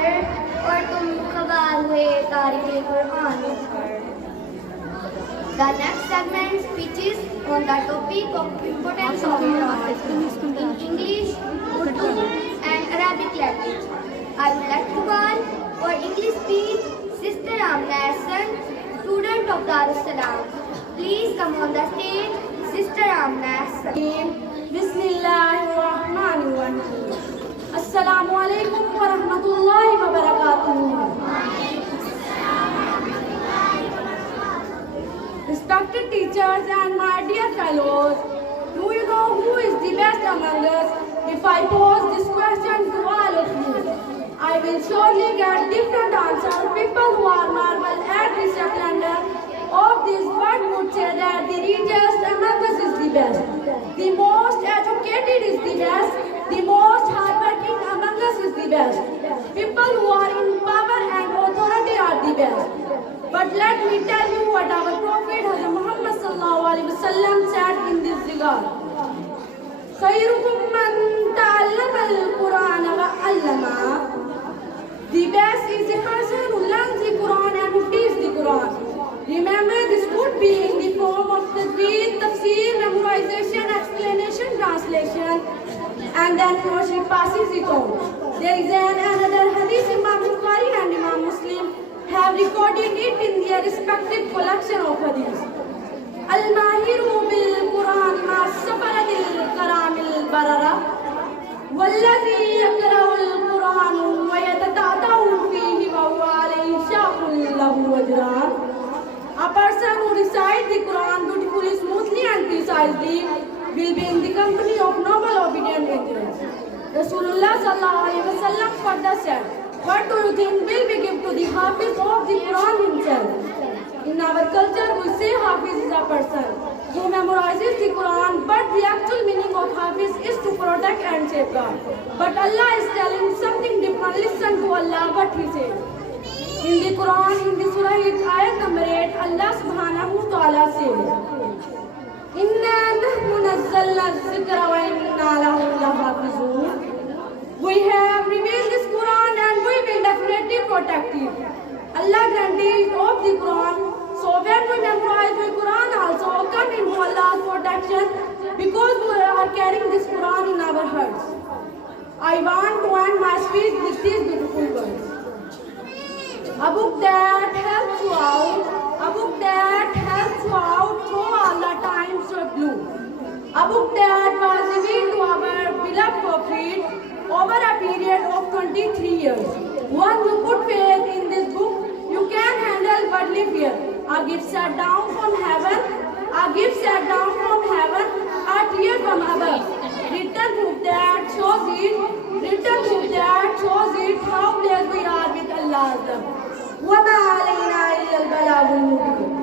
कर और तुम खबर हुए तारीख़ कुरान पर। The next segment speeches on the topic of importance of Quran in English, Urdu and Arabic language. I would like to call for English speech Sister Amna Hassan, student of Darus Salam. Please come on the stage, Sister Amna Hassan. Bismillahirrahmanirrahim. Assalamu alaikum wa rahmatullahi wa barakatuh. Respected teachers and my dear fellows, do you know who is the best among us? If I pose this question to all of you, I will surely get different answers. People who are marvel at the splendor of this world would say that the richest among us is the best. The most educated is the best. The most hardworking among us is the best. People who are in power and authority are the best. But let me tell you what our Prophet Muhammad sallallahu alaihi wasallam said in this regard. Khairukum man ta'allama al-Quran wa 'allama. The best is the person who learns the Quran and who teaches the Quran. Remember, this could be in the form of tajweed, tafsir, memorization, explanation, translation, and then she passes it on. There is another hadith Imam Bukhari and Imam Muslim have recorded it in their respective collection of hadith. Al-Mahiru bil-Quran ma-safaradil karamil barara wallazi yakra'u al-Quran wa yatata'u fihi wa huwa alayhi shaqun lahu ajran. A person who recites the Quran beautifully, smoothly and precisely will be in the company of noble obedient angels. Rasulullah sallallahu alaihi wasallam further said, what do you think will we give to the Hafiz of the Quran himself? In our culture, we say Hafiz is a person who memorizes the Quran, but the actual meaning of Hafiz is to protect and safeguard. But Allah is telling something different. Listen to Allah, what He says. In the Quran, in the Surah, ayat number 8, Allah subhanahu wa ta'ala says, Inna nahnu nazzalna zikra wa inna lahu lahafizun. We have revealed this Quran and we will definitely protect it. Allah granted of the Quran. So when we memorize the Quran also come into Allah's protection because we are carrying this Quran in our hearts. I want to end my speech with these beautiful words. A book that helps you out, a book that helps you out through all the times of blue. A book that was revealed to our beloved Prophet over a period of 23 years. Once you put faith in this book, you can handle worldly fear. A gift sent down from heaven, a gift sent down from heaven, a tear from above. Written book that shows it, written book that shows it how blessed we are with Allah's love. وَمَا عَلَيْنَا إِلَّا الْبَلَاغُ الْمُبِينُ.